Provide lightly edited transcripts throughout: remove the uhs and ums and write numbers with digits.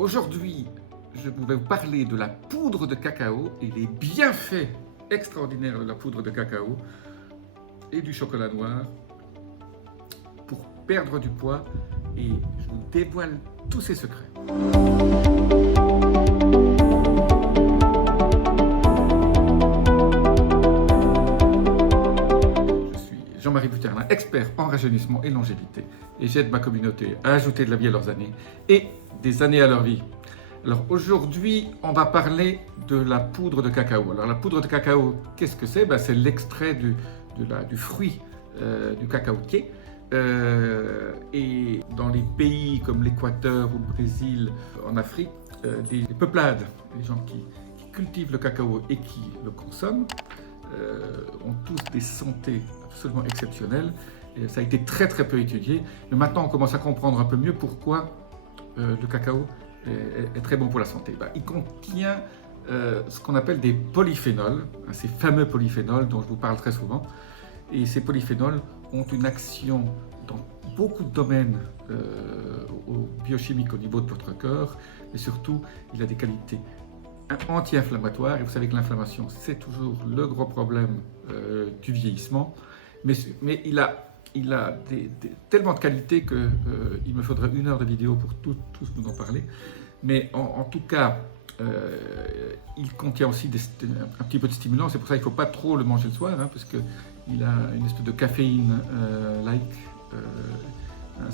Aujourd'hui, je vais vous parler de la poudre de cacao et les bienfaits extraordinaires de la poudre de cacao et du chocolat noir pour perdre du poids, et je vous dévoile tous ces secrets. Je suis Jean-Marie Buterlin, expert en rajeunissement et longévité, et j'aide ma communauté à ajouter de la vie à leurs années et des années à leur vie. Alors aujourd'hui, on va parler de la poudre de cacao. Alors la poudre de cacao, qu'est-ce que c'est? C'est l'extrait du fruit du cacaotier. Et dans les pays comme l'Équateur ou le Brésil, en Afrique, des peuplades, les gens qui cultivent le cacao et qui le consomment, ont tous des santé absolument exceptionnelles. Et ça a été très peu étudié, mais maintenant on commence à comprendre un peu mieux pourquoi le cacao est très bon pour la santé. Il contient ce qu'on appelle des polyphénols, ces fameux polyphénols dont je vous parle très souvent. Et ces polyphénols ont une action dans beaucoup de domaines biochimiques au niveau de votre corps, mais surtout, il a des qualités anti-inflammatoires. Et vous savez que l'inflammation, c'est toujours le gros problème du vieillissement. Mais il a tellement de qualités qu'il me faudrait 1 heure de vidéo pour tous vous en parler. Mais en tout cas, il contient aussi un petit peu de stimulants. C'est pour ça qu'il ne faut pas trop le manger le soir, parce qu'il a une espèce de caféine-like.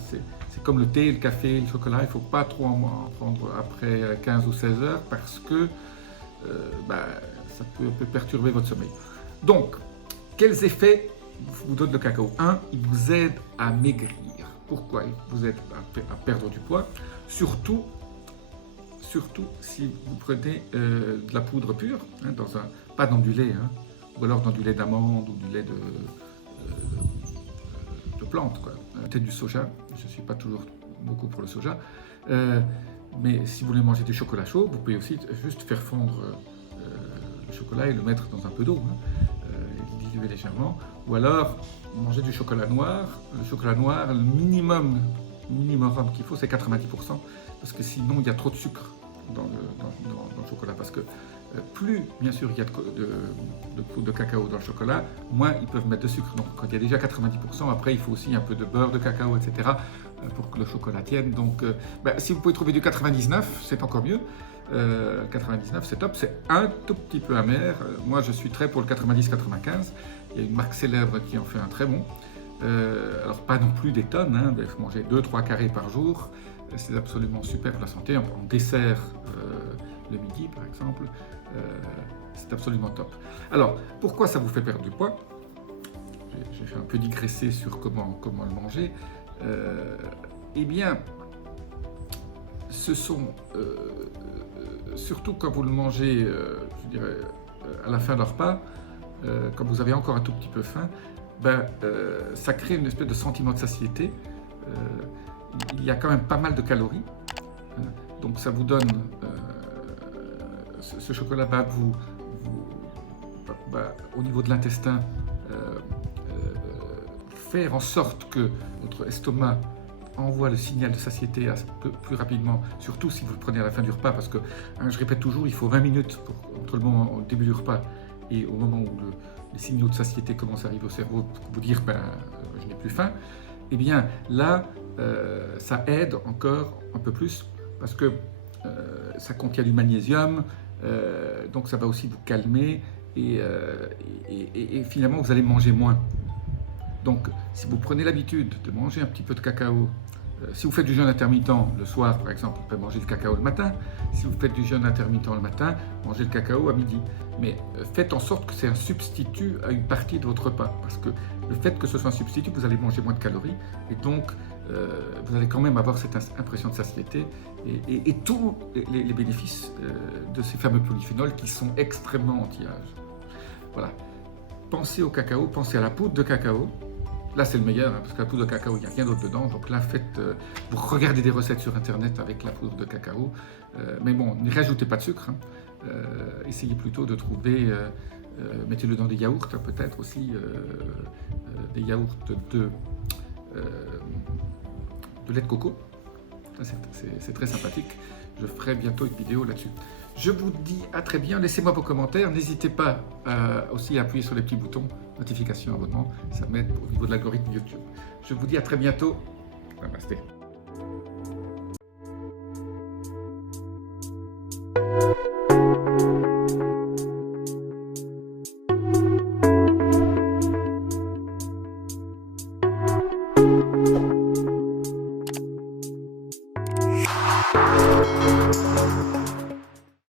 C'est comme le thé, le café, le chocolat. Il ne faut pas trop en prendre après 15 ou 16 heures parce que ça peut perturber votre sommeil. Donc, quels effets vous donne le cacao? 1, il vous aide à maigrir. Pourquoi? Il vous aide à perdre du poids. Surtout si vous prenez de la poudre pure, pas dans du lait, ou alors dans du lait d'amande ou du lait de plante, peut-être du soja. Je ne suis pas toujours beaucoup pour le soja. Mais si vous voulez manger du chocolat chaud, vous pouvez aussi juste faire fondre le chocolat et le mettre dans un peu d'eau, et diluer légèrement. Ou alors manger du chocolat noir. Le chocolat noir, le minimum qu'il faut, c'est 90%, parce que sinon il y a trop de sucre dans le chocolat. Parce que plus, bien sûr, il y a de poudre de cacao dans le chocolat, moins ils peuvent mettre de sucre. Donc quand il y a déjà 90%, après il faut aussi un peu de beurre de cacao, etc., pour que le chocolat tienne. Donc si vous pouvez trouver du 99, c'est encore mieux. 99, c'est top, c'est un tout petit peu amer. Moi je suis très pour le 90-95. Il y a une marque célèbre qui en fait un très bon. Alors pas non plus des tonnes, il faut manger 2-3 carrés par jour. C'est absolument super pour la santé. En dessert le midi par exemple, c'est absolument top. Alors pourquoi ça vous fait perdre du poids? J'ai fait un peu digresser sur comment le manger. Eh bien, ce sont surtout quand vous le mangez, je dirais, à la fin d'un repas, quand vous avez encore un tout petit peu faim, ça crée une espèce de sentiment de satiété. Il y a quand même pas mal de calories, donc ça vous donne, ce chocolat va au niveau de l'intestin, faire en sorte que votre estomac envoie le signal de satiété plus rapidement, surtout si vous le prenez à la fin du repas, parce que, je répète toujours, il faut 20 minutes entre au début du repas et au moment où les signaux de satiété commencent à arriver au cerveau pour vous dire je n'ai plus faim. Eh bien là, ça aide encore un peu plus parce que ça contient du magnésium, donc ça va aussi vous calmer et finalement vous allez manger moins. Donc si vous prenez l'habitude de manger un petit peu de cacao, si vous faites du jeûne intermittent le soir par exemple, vous pouvez manger le cacao le matin. Si vous faites du jeûne intermittent le matin, mangez le cacao à midi. Mais faites en sorte que c'est un substitut à une partie de votre repas. Parce que le fait que ce soit un substitut, vous allez manger moins de calories. Et donc, vous allez quand même avoir cette impression de satiété et tous les bénéfices de ces fameux polyphénols qui sont extrêmement anti-âge. Voilà. Pensez au cacao, pensez à la poudre de cacao. Là, c'est le meilleur, parce que la poudre de cacao, il n'y a rien d'autre dedans. Donc là, vous regardez des recettes sur Internet avec la poudre de cacao. Mais bon, ne rajoutez pas de sucre. Essayez plutôt de trouver, mettez-le dans des yaourts, peut-être aussi, des yaourts de lait de coco. C'est très sympathique. Je ferai bientôt une vidéo là-dessus. Je vous dis à très bien. Laissez-moi vos commentaires. N'hésitez pas aussi à appuyer sur les petits boutons notification, abonnement. Ça m'aide au niveau de l'algorithme YouTube. Je vous dis à très bientôt. Namasté.